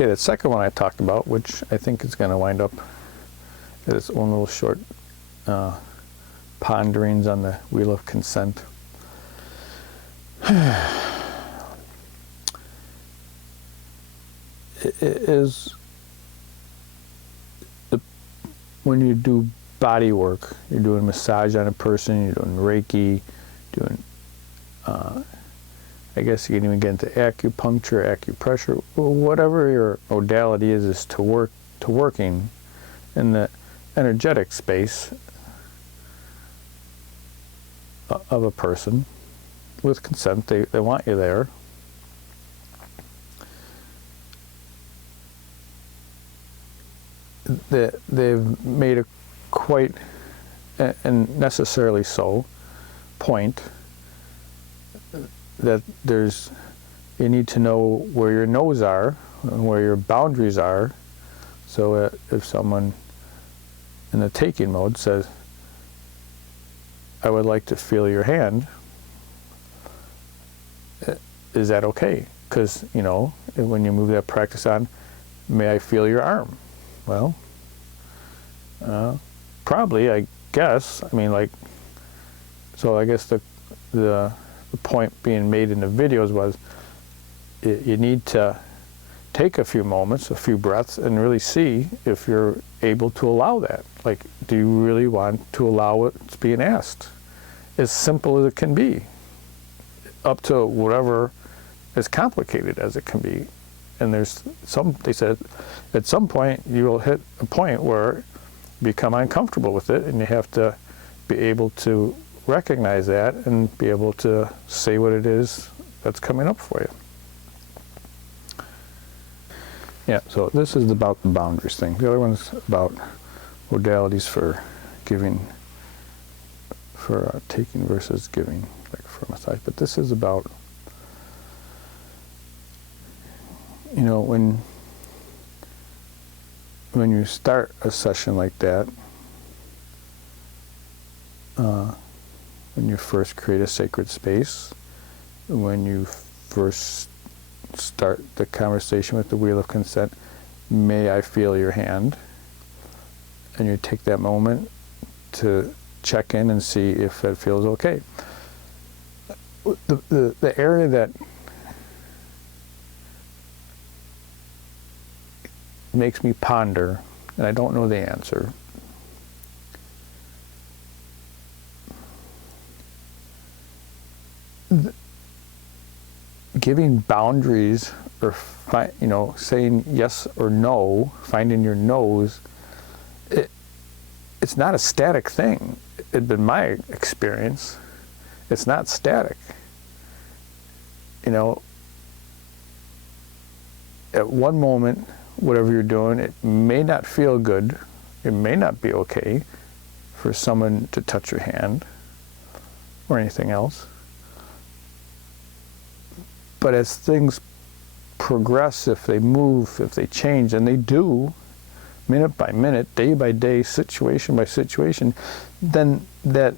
Okay, the second one I talked about, which I think is going to wind up as its own little short ponderings on the wheel of consent. Is when you do body work, you're doing massage on a person, you're doing Reiki, doing, I guess you can even get into acupuncture, acupressure, whatever your modality is to working in the energetic space of a person with consent. They want you there. They've made a quite, and necessarily so, point that you need to know where your no's are and where your boundaries are. So if someone in the taking mode says, I would like to feel your hand, is that okay? Because, you know, when you move that practice on, may I feel your arm? Well, probably, I guess. I mean, like, so I guess the point being made in the videos was you need to take a few moments, a few breaths, and really see if you're able to allow that. Like, do you really want to allow what's being asked? As simple as it can be, up to whatever as complicated as it can be. And they said, at some point you will hit a point where you become uncomfortable with it, and you have to be able to recognize that and be able to say what it is that's coming up for you. Yeah, so this is about the boundaries thing. The other one's about modalities for giving, for taking versus giving, like for a massage. But this is about, you know, when you start a session like that, when you first create a sacred space, when you first start the conversation with the wheel of consent, may I feel your hand? And you take that moment to check in and see if it feels okay. The area that makes me ponder, and I don't know the answer, giving boundaries, or you know, saying yes or no, finding your no's, it's not a static thing. It's been my experience. It's not static. You know, at one moment, whatever you're doing, it may not feel good. It may not be okay for someone to touch your hand or anything else. But as things progress, if they move, if they change, and they do, minute by minute, day by day, situation by situation, then that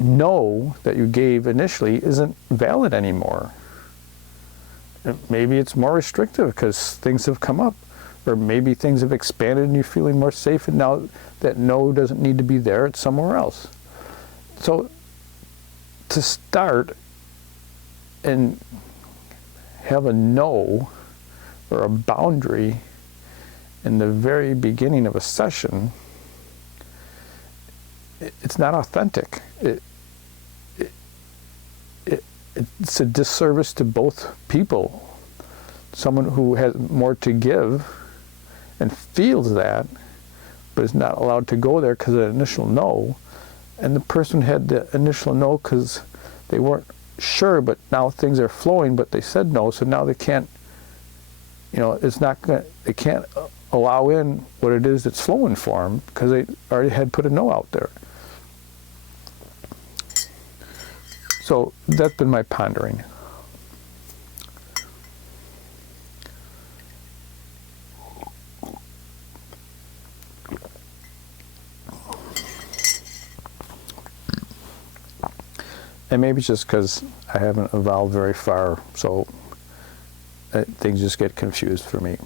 no that you gave initially isn't valid anymore. Maybe it's more restrictive because things have come up, or maybe things have expanded and you're feeling more safe, and now that no doesn't need to be there, it's somewhere else. So to start and have a no or a boundary in the very beginning of a session, it's not authentic. It's a disservice to both people. Someone who has more to give and feels that, but is not allowed to go there because of the initial no, and the person had the initial no because they weren't sure, but now things are flowing, but they said no, so now they can't, you know, they can't allow in what it is that's flowing for them because they already had put a no out there. So that's been my pondering. And maybe it's just because I haven't evolved very far, so things just get confused for me.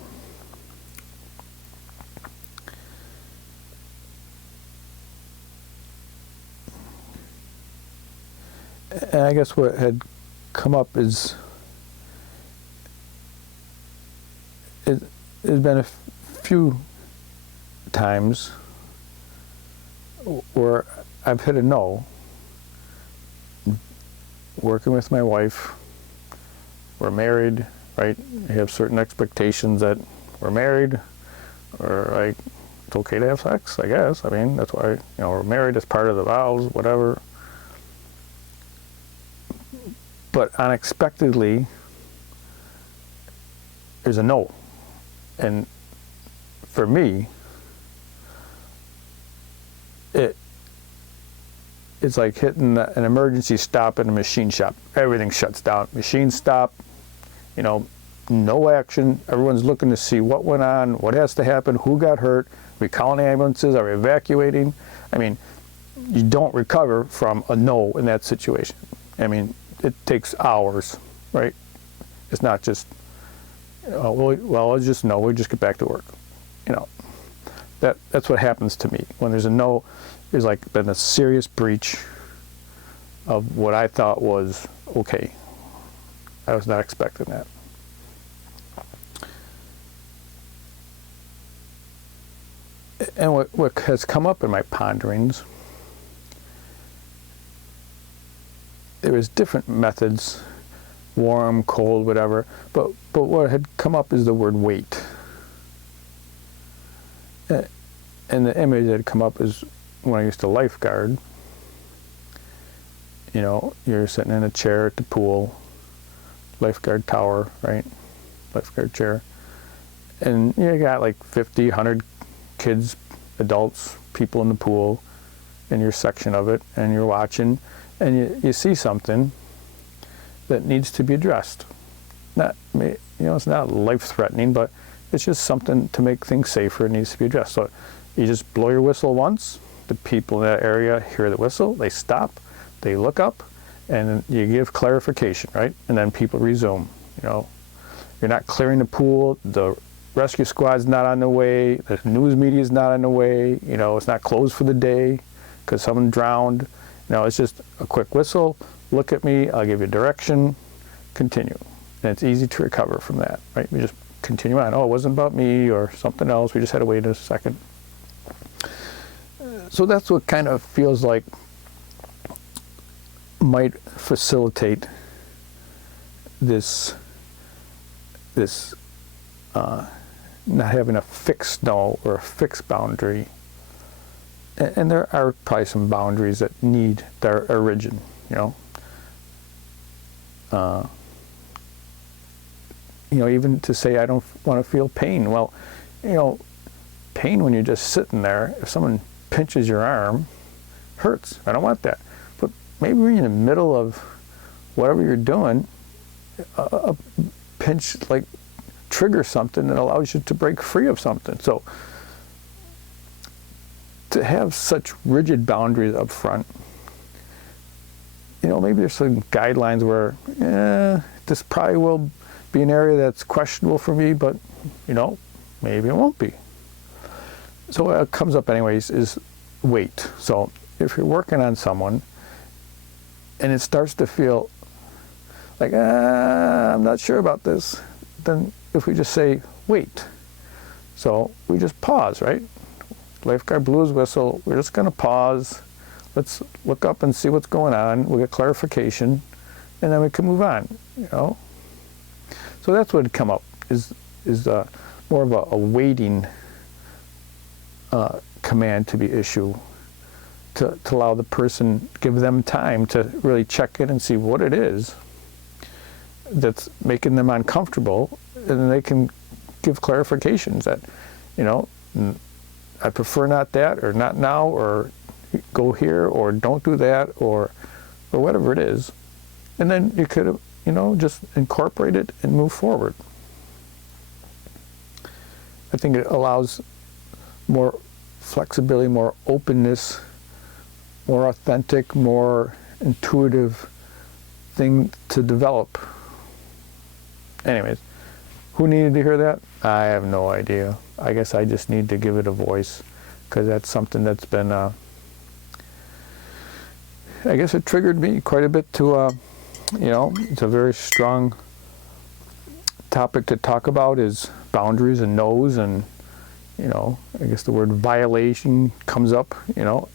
And I guess what had come up is there's been a few times where I've hit a no, working with my wife. We're married, right? You have certain expectations that we're married, or like it's okay to have sex, I guess. I mean, that's why, we're married as part of the vows, whatever. But unexpectedly, there's a no. And for me, it's like hitting an emergency stop in a machine shop. Everything shuts down. Machines stop, no action. Everyone's looking to see what went on, what has to happen, who got hurt. Are we calling ambulances? Are we evacuating? I mean, you don't recover from a no in that situation. I mean, it takes hours, right? It's not just, well, it's just no, we just get back to work. That's what happens to me. When there's a no, there's like been a serious breach of what I thought was okay. I was not expecting that. And what has come up in my ponderings, there was different methods, warm, cold, whatever, but what had come up is the word wait. And the image that had come up is when I used to lifeguard. You're sitting in a chair at the pool, lifeguard tower, right? Lifeguard chair. And you got like 50, 100 kids, adults, people in the pool, in your section of it, and you're watching, and you see something that needs to be addressed. It's not life-threatening, but it's just something to make things safer. It needs to be addressed. So you just blow your whistle once, the people in that area hear the whistle, they stop, they look up, and you give clarification, right? And then people resume. You're not clearing the pool, the rescue squad's not on the way, the news media's not on the way, it's not closed for the day because someone drowned. It's just a quick whistle, look at me, I'll give you direction, continue. And it's easy to recover from that, right? We just continue on. Oh, it wasn't about me or something else, we just had to wait a second. So that's what kind of feels like might facilitate this not having a fixed no or a fixed boundary. And there are probably some boundaries that are rigid, even to say I don't want to feel pain. Well, pain when you're just sitting there, if someone pinches your arm, hurts. I don't want that. But maybe when you're in the middle of whatever you're doing, a pinch like triggers something that allows you to break free of something. So to have such rigid boundaries up front, maybe there's some guidelines where, this probably will be an area that's questionable for me, but, maybe it won't be. So what comes up anyways is wait. So if you're working on someone and it starts to feel like, I'm not sure about this, then if we just say, wait. So we just pause, right? Lifeguard blew his whistle, we're just gonna pause. Let's look up and see what's going on. We'll get clarification, and then we can move on, So that's what had come up, is more of a waiting command to be issued to allow the person, give them time to really check in and see what it is that's making them uncomfortable, and then they can give clarifications that, I prefer not that, or not now, or go here, or don't do that, or whatever it is. And then you could, just incorporate it and move forward. I think it allows more flexibility, more openness, more authentic, more intuitive thing to develop. Anyways, who needed to hear that? I have no idea. I guess I just need to give it a voice, because that's something that's been I guess it triggered me quite a bit to, you know, it's a very strong topic to talk about is boundaries and no's, and, you know, I guess the word violation comes up, you know.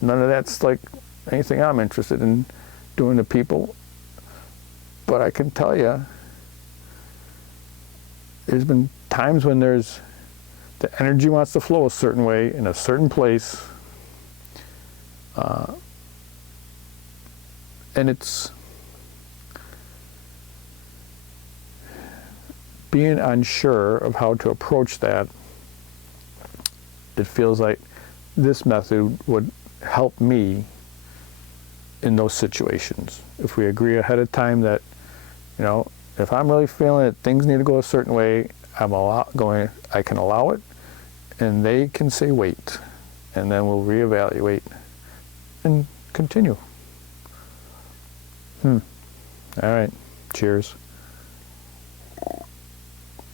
None of that's like anything I'm interested in doing to people. But I can tell you, there's been times when the energy wants to flow a certain way in a certain place, and it's being unsure of how to approach that. It feels like this method would help me in those situations. If we agree ahead of time that, you know, if I'm really feeling that things need to go a certain way, I can allow it, and they can say wait, and then we'll reevaluate and continue. All right, cheers.